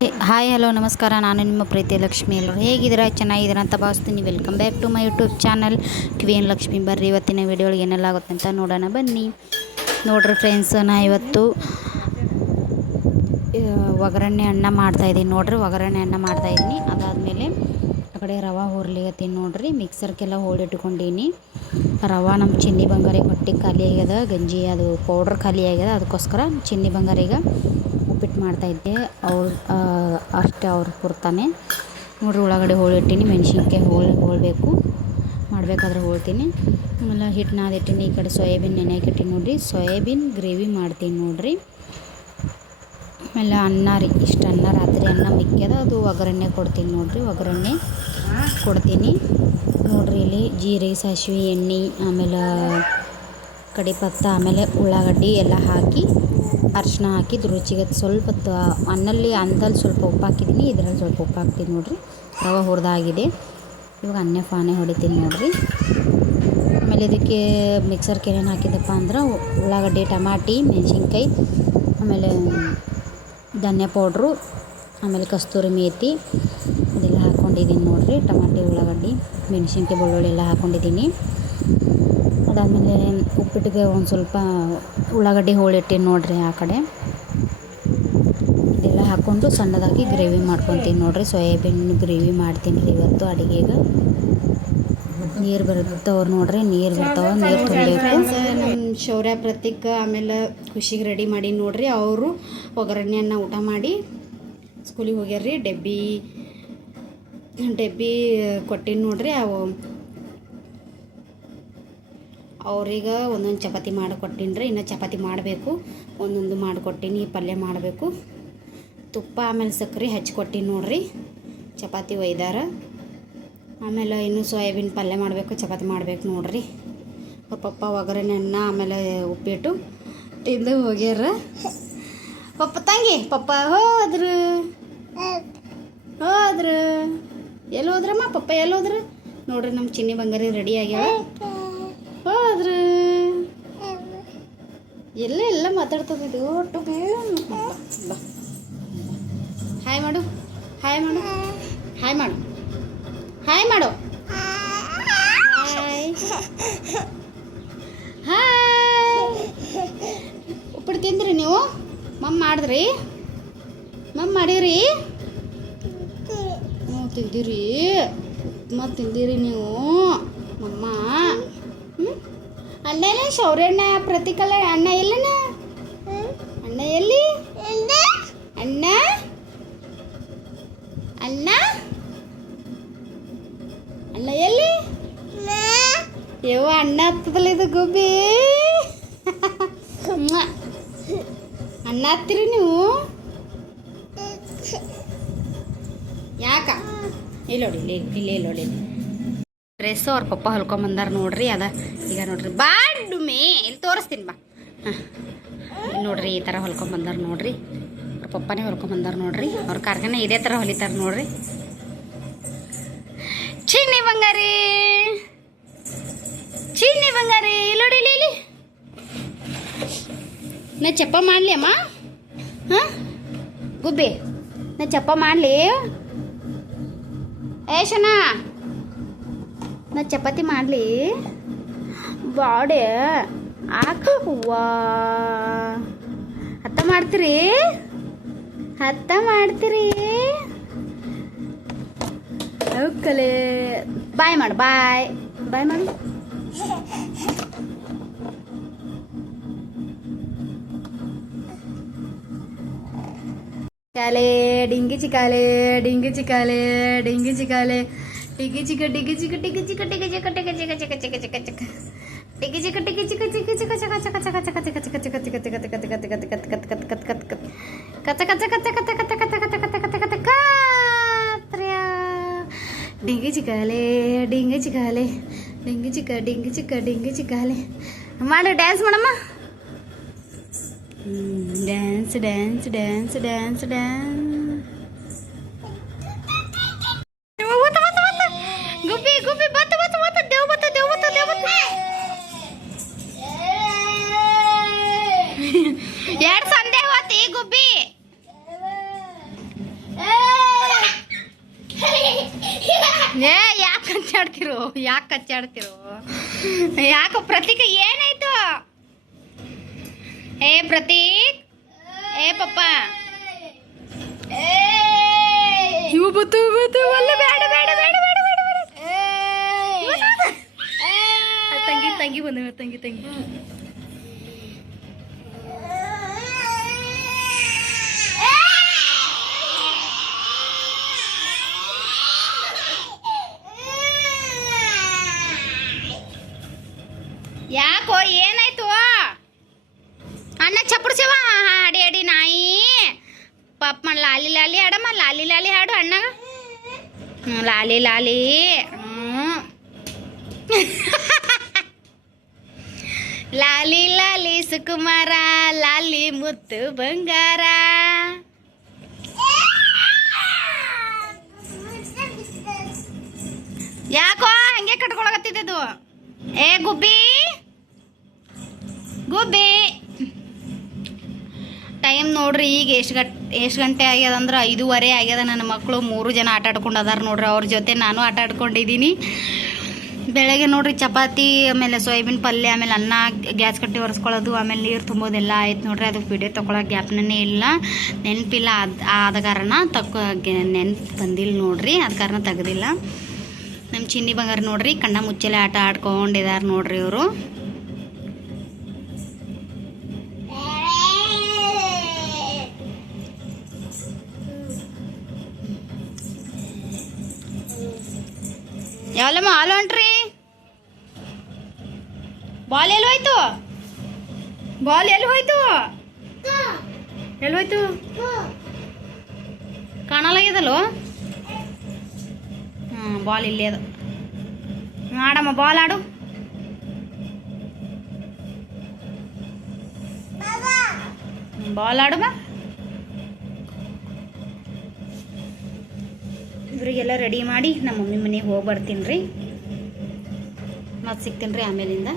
Hi hello ನಮಸ್ಕಾರ. ನಾನು ನಿಮ್ಮ ಪ್ರೀತಿ ಲಕ್ಷ್ಮಿ. ಎಲ್ಲರೂ ಹೇಗಿದ್ದೀರಾ? ಚೆನ್ನಾಗಿದ್ದೀರಾ ಅಂತ ಭಾವಿಸ್ತೀನಿ. Welcome back to my YouTube channel queen Lakshmi. ಬರ್ರಿ ಇವತ್ತಿನ ವಿಡಿಯೋಗೆ ಏನೆಲ್ಲ ಆಗುತ್ತೆ ಅಂತ ನೋಡೋಣ ಬನ್ನಿ. ನೋಡ್ರಿ ಫ್ರೆಂಡ್ಸ್, ನಾ ಇವತ್ತು ಒಗ್ಗರಣೆ ಅನ್ನ ಮಾಡ್ತಾಯಿದ್ದೀನಿ. ನೋಡ್ರಿ ಒಗ್ಗರಣೆ ಅನ್ನ ಮಾಡ್ತಾಯಿದ್ದೀನಿ. ಅದಾದಮೇಲೆ ಆ ಕಡೆ ರವೆ ಹುರ್ಲಿಗತ್ತೀನಿ. ನೋಡ್ರಿ ಮಿಕ್ಸರ್ಗೆಲ್ಲ ಹೋಳಿಟ್ಕೊಂಡೀನಿ. ರವೆ ನಮ್ಮ ಚಿನ್ನಿ ಬಂಗಾರಿಗೆ ಹೊಟ್ಟೆ ಖಾಲಿ ಆಗ್ಯದ, ಗಂಜಿ ಅದು ಪೌಡ್ರ್ ಖಾಲಿ ಆಗ್ಯದ. ಅದಕ್ಕೋಸ್ಕರ ಚಿನ್ನಿ ಬಂಗಾರಿಗೆ ಉಪ್ಪಿಟ್ಟು ಮಾಡ್ತಾಯಿದ್ದೆ. ಅಷ್ಟೇ ಅವ್ರು ಕೊಡ್ತಾನೆ. ನೋಡ್ರಿ ಉಳ್ಳಾಗಡ್ಡೆ ಹೋಳಿಟ್ಟಿನಿ, ಮೆಣಸಿನ್ಕಾಯಿ ಹೋಳಬೇಕು ಮಾಡಬೇಕಾದ್ರೆ ಹೋಳ್ತೀನಿ. ಆಮೇಲೆ ಹಿಟ್ಟು ನಾದಿಟ್ಟಿನಿ. ಈ ಕಡೆ ಸೋಯಾಬೀನ್ ನೆನೆಯಕ್ಕೆ ಇಟ್ಟಿನಿ. ನೋಡಿರಿ ಸೋಯಾಬೀನ್ ಗ್ರೇವಿ ಮಾಡ್ತೀನಿ ನೋಡಿರಿ. ಆಮೇಲೆ ಅನ್ನ ರೀ, ಇಷ್ಟು ಅನ್ನ ರಾತ್ರಿ ಅನ್ನ ಮಿಕ್ಕ್ಯದ, ಅದು ಒಗ್ಗರಣೆ ಕೊಡ್ತೀನಿ ನೋಡಿರಿ. ಒಗ್ಗರಣೆ ಕೊಡ್ತೀನಿ ನೋಡಿರಿ. ಇಲ್ಲಿ ಜೀರಿಗೆ, ಸಾಸಿವೆ, ಎಣ್ಣೆ, ಆಮೇಲೆ ಕಡಿಪತ್ತ, ಆಮೇಲೆ ಉಳ್ಳಾಗಡ್ಡಿ ಎಲ್ಲ ಹಾಕಿ ಅರಿಶಿನ ಹಾಕಿದ್ದು ರುಚಿಗೆ ಸ್ವಲ್ಪ ಅನ್ನಲ್ಲಿ ಸ್ವಲ್ಪ ಉಪ್ಪು ಹಾಕಿದ್ದೀನಿ. ಇದರಲ್ಲಿ ಸ್ವಲ್ಪ ಉಪ್ಪು ಹಾಕ್ತೀನಿ ನೋಡಿರಿ. ರವೆ ಹುರಿದಾಗಿದೆ. ಇವಾಗ ಪಾನೆ ಹೊಡಿತೀನಿ ನೋಡಿರಿ. ಆಮೇಲೆ ಇದಕ್ಕೆ ಮಿಕ್ಸರ್ಗೆ ಏನೇನು ಹಾಕಿದ್ದಪ್ಪ ಅಂದ್ರೆ ಉಳ್ಳಾಗಡ್ಡಿ, ಟಮಾಟಿ, ಮೆಣಸಿನ್ಕಾಯಿ, ಆಮೇಲೆ ಧನಿಯಾ ಪೌಡ್ರು, ಆಮೇಲೆ ಕಸ್ತೂರಿ ಮೇಥಿ ಇದೆಲ್ಲ ಹಾಕ್ಕೊಂಡಿದ್ದೀನಿ ನೋಡಿರಿ. ಟಮಾಟಿ, ಉಳ್ಳಾಗಡ್ಡಿ, ಮೆಣಸಿನ್ಕಾಯಿ, ಬೆಳ್ಳುಳ್ಳಿ ಎಲ್ಲ ಹಾಕ್ಕೊಂಡಿದ್ದೀನಿ. ಅದಾದಮೇಲೆ ಉಪ್ಪಿಟ್ಟಿಗೆ ಒಂದು ಸ್ವಲ್ಪ ಉಳ್ಳಾಗಡ್ಡಿ ಹೋಳಿಟ್ಟಿನಿ ನೋಡಿರಿ. ಆ ಕಡೆ ಇದೆಲ್ಲ ಹಾಕ್ಕೊಂಡು ಸಣ್ಣದಾಗಿ ಗ್ರೇವಿ ಮಾಡ್ಕೊತೀನಿ ನೋಡಿರಿ. ಸೋಯಾಬೀನ್ ಗ್ರೇವಿ ಮಾಡ್ತೀನಿ ರೀ ಇವತ್ತು ಅಡುಗೆಗೆ. ನೀರು ಬರ್ತವೆ ನೋಡಿರಿ, ನೀರು ಬರ್ತಾವೆ, ನೀರು ತುಂಬಬೇಕು. ನಮ್ಮ ಶೌರ್ಯ, ಪ್ರತೀಕ್, ಆಮೇಲೆ ಖುಷಿಗೆ ರೆಡಿ ಮಾಡಿ ನೋಡಿರಿ. ಅವರು ಒಗ್ಗರಣೆಯನ್ನು ಊಟ ಮಾಡಿ ಸ್ಕೂಲಿಗೆ ಹೋಗ್ಯಾರ್ರಿ. ಡಬ್ಬಿ ಕೊಟ್ಟಿನಿ ನೋಡಿರಿ. ಅವ್ರಿಗೆ ಒಂದೊಂದು ಚಪಾತಿ ಮಾಡಿಕೊಟ್ಟಿನಿ ರೀ. ಇನ್ನು ಚಪಾತಿ ಮಾಡಬೇಕು, ಒಂದೊಂದು ಮಾಡಿಕೊಟ್ಟಿನಿ. ಪಲ್ಯ ಮಾಡಬೇಕು, ತುಪ್ಪ ಆಮೇಲೆ ಸಕ್ಕರೆ ಹಚ್ಕೊಟ್ಟಿನಿ ನೋಡಿರಿ. ಚಪಾತಿ ಒಯ್ದಾರ. ಆಮೇಲೆ ಇನ್ನೂ ಸೋಯಾಬೀನ್ ಪಲ್ಯ ಮಾಡಬೇಕು, ಚಪಾತಿ ಮಾಡಬೇಕು ನೋಡಿರಿ. ಪಪ್ಪ ಒಗ್ಗರಣೆ ಅನ್ನ ಆಮೇಲೆ ಉಪ್ಪಿಟ್ಟು ತಿಂದು ಹೋಗ್ಯಾರ. ತಂಗಿ ಪಪ್ಪ ಹೋದ್ರು ಎಲ್ಲಿ ಹೋದ್ರಮ್ಮ? ಪಪ್ಪ ಎಲ್ಲಿ ಹೋದ್ರು ನೋಡ್ರಿ. ನಮ್ಮ ಚಿನ್ನಿ ಬಂಗಾರಿ ರೆಡಿ ಆಗ್ಯಾವ, ಹೋದ್ರು. ಎಲ್ಲ ಮಾತಾಡ್ತದಿದ್ದು ಒಟ್ಟು. ಬಾ ಹಾಯ್ ಮಾಡು, ಹಾಯ್ ಮಾಡು, ಹಾಯ್ ಮಾಡು, ಹಾಯ್ ಮಾಡು, ಹಾಯ್ ಹಾಯ್. ಉಪ್ಪಿಟ್ಟು ತಿಂದ್ರಿ ನೀವು? ಮಾಡಿದ್ರಿ? ಮಾಡಿರಿ? ತಿಂದಿರಿ? ತಿಂದಿರಿ ನೀವು? ಅಣ್ಣ ಎಲ್ಲ ಶೌರ್ಯಣ್ಣ, ಪ್ರತೀಕಲ್ಲ ಅಣ್ಣ ಎಲ್ಲನ? ಅಣ್ಣ ಎಲ್ಲಿ? ಅಣ್ಣ ಅಣ್ಣ ಅಣ್ಣ ಎಲ್ಲಿ? ಯವ್ವ ಅಣ್ಣ ಹತ್ತದಲ್ಲ ಇದು ಗುಬ್ಬಿ. ಅಣ್ಣ ಹತ್ತಿರಿ ನೀವು? ಯಾಕ? ಇಲ್ಲಿ ನೋಡಿ, ಇಲ್ಲಿ ನೋಡಿ. ಡ್ರೆಸ್ಸು ಅವ್ರ ಪಪ್ಪ ಹೊಲ್ಕೊಂಬಂದಾರ ನೋಡ್ರಿ. ಈಗ ನೋಡ್ರಿ ಬಾಡುಮೆ ಇಲ್ಲಿ ತೋರಿಸ್ತೀನಿ ಬಾ. ಇಲ್ಲಿ ನೋಡ್ರಿ, ಈ ಥರ ಹೊಲ್ಕೊಂಬಂದಾರ ನೋಡ್ರಿ. ಅವ್ರ ಪಪ್ಪನೇ ಹೊಲ್ಕೊಂಬಂದಾರ ನೋಡ್ರಿ. ಅವ್ರ ಕಾರ್ಖಾನೆ ಇದೇ ಥರ ಹೊಲಿತಾರೆ ನೋಡ್ರಿ. ಚಿನ್ನಿ ಬಂಗಾರಿ, ಚಿನ್ನಿ ಬಂಗಾರಿ ಇಲ್ಲಿ ನೋಡಿ, ಇಲ್ಲಿ ನಾ ಚಪ್ಪ ಮಾಡಲಿ ಅಮ್ಮ? ಹಾಂ ಗುಬ್ಬಿ, ನಾ ಚಪ್ಪ ಮಾಡಲಿ? ಏಶನಾ, ನಾ ಚಪಾತಿ ಮಾಡಲಿ? ಬಾಡೆ ಹಾಕು. ಹೂವಾ ಹತ್ತ ಮಾಡ್ತೀರಿ? ಹತ್ತ ಮಾಡ್ತೀರಿ? ಕಲೆ ಬಾಯ್ ಮಾಡು, ಬಾಯ್ ಬಾಯ್ ಮಾಡು. ಕಾಲೆ ಡಿಂಗಿ ಚಿಕಾಲೆ, ಡಿಂಗಿ ಚಿಕಾಲೆ, ಡಿಂಗಿ ಚಿಕಾಲೆ, ಟಿಗಿ ಚಿಕ ಟಿಗಿ ಚಿಕ ಟಿಗಿ ಚಿಕ ಟಿಗಿ ಚಿಕ ಟಿಗಿ ಚಿಕ ಚಿಕ ಚಿಕ ಚಿಕ ಚಿಕ ಟಿಗಿ ಚಿಕ ಟಿಗಿ ಚಿಕ ಚಿಕ ಚಿಕ ಚಕ ಚಕ ಚಕ ಚಕ ಚಿಕ ಚಿಕ ಚಿಕ ಚಿಕ ಚಿಕ ಚಿಕ ಚಿಕ ಚಿಕ ಚಿಕ ಚಿಕ ಕತ್ ಕತ್ ಕತ್ ಕತ್ ಕತ್ ಕತ್ ಕತ ಕತ ಕತ ಕತ ಕತ ಕತ ಕತ ಕತ ಕತ ಕಾತ್ರ್ಯ dinghy ಚಿಕಾಲೆ, dinghy ಚಿಕಾಲೆ, dinghy ಚಿಕ dinghy ಚಿಕ dinghy ಚಿಕಾಲೆ. ಮಾಡು, ಡ್ಯಾನ್ಸ್ ಮಾಡಮ್ಮ. Dance dance dance dance dance. ಗುಬ್ಬಿ ಗುಬ್ಬಿ ಬತ್ತ ಬತ್ತ ಬತ್ತ ದೇವ್ ಬತ್ತ ದೇವ್ ಬತ್ತ ದೇವ್ ಬತ್ತ. ಎರಡು ಸಂಡೆ ಹೋತಿ ಗುಬ್ಬಿ. ಏ ಯಾಕೆ ಕಚ್ಚಾಡ್ತಿರೋ ಯಾಕೋ ಪ್ರತೀಕ ಏನಾಯ್ತು? ಏ ಪ್ರತೀಕ್, ಏ ಪಪ್ಪ, ಇವು ಬತ್ತು ಅಲ್ಲ, ಬೇಡ ಬೇಡ ಬೇಡ ಬೇಡ ಬೇಡ ಬೇಡ. ತಂಗಿ ಬಂದ, ತಂಗಿ ಯಾಕೋ ಏನಾಯ್ತು? ಅಣ್ಣ ಚಪ್ಪಡ್ಸವ ಹಾಡಿ ಹಾಡಿ ನಾಯಿ ಪಾಪ ಲಾಲಿ ಲಾಲಿ ಹಾಡಮ್ಮ, ಲಾಲಿ ಹಾಡು ಅಣ್ಣ. ಲಾಲಿ ಲಾಲಿ ಲಾಲಿ ಸುಕುಮಾರ, ಲಾಲಿ ಮುತ್ತು ಬಂಗಾರ. ಯಾಕೋ ಹಂಗೆ ಕಟ್ಕೊಳಕತ್ತಿದ್ದು? ಏ ಗುಬ್ಬಿ ಟೈಮ್ ನೋಡ್ರಿ, ಈಗ ಎಷ್ಟು ಗಂಟೆ ಆಗ್ಯದಂದ್ರೆ 5:30 ಆಗ್ಯದ. ನನ್ನ ಮಕ್ಕಳು 3 ಜನ ಆಟ ಆಡ್ಕೊಂಡು ಅದಾರ ನೋಡ್ರಿ. ಅವ್ರ ಜೊತೆ ನಾನು ಆಟ ಆಡ್ಕೊಂಡಿದ್ದೀನಿ. ಬೆಳಗ್ಗೆ ನೋಡ್ರಿ ಚಪಾತಿ, ಆಮೇಲೆ ಸೋಯಾಬೀನ್ ಪಲ್ಯ, ಆಮೇಲೆ ಅನ್ನ, ಗ್ಯಾಸ್ ಕಟ್ಟಿ ಒರೆಸ್ಕೊಳ್ಳೋದು, ಆಮೇಲೆ ನೀರು ತುಂಬೋದೆಲ್ಲ ಆಯ್ತು ನೋಡ್ರಿ. ಅದಕ್ಕೆ ವಿಡಿಯೋ ತೊಗೊಳಕ್ಕೆ ಗ್ಯಾಪ್ನೇ ಇಲ್ಲ, ನೆನಪಿಲ್ಲ. ಆದ ಕಾರಣ ನೆನಪು ಬಂದಿಲ್ಲ ನೋಡ್ರಿ, ಆದ ಕಾರಣ ತೆಗ್ದಿಲ್ಲ. ನಮ್ಮ ಚಿನ್ನಿ ಬಂಗಾರ ನೋಡ್ರಿ ಕಣ್ಣ ಮುಚ್ಚಲೆ ಆಟ ಆಡ್ಕೊಂಡಿದ್ದಾರೆ ನೋಡ್ರಿ ಇವರು. ಯಾವಲ್ಲಮ್ಮ ಹಾಲು ಹೊಂಟ್ರಿ? ಬಾಲ್ ಎಲ್ಲಿ ಹೋಯ್ತು? ಕಾಣಲಾಗ್ಯದಲ್ಲೋ? ಬಾಲ್ ಇಲ್ಲಿ ಅದು. ಆಡಮ್ಮ, ಬಾಲ್ ಆಡು. ಬಾ. ಇವರಿಗೆಲ್ಲ ರೆಡಿ ಮಾಡಿ ನಮ್ಮ ಮಮ್ಮಿ ಮನೆಗೆ ಹೋಗಿ ಬರ್ತೀನಿ ರೀ. ಮತ್ತೆ ಸಿಗ್ತೀನಿ ರೀ ಆಮೇಲಿಂದ.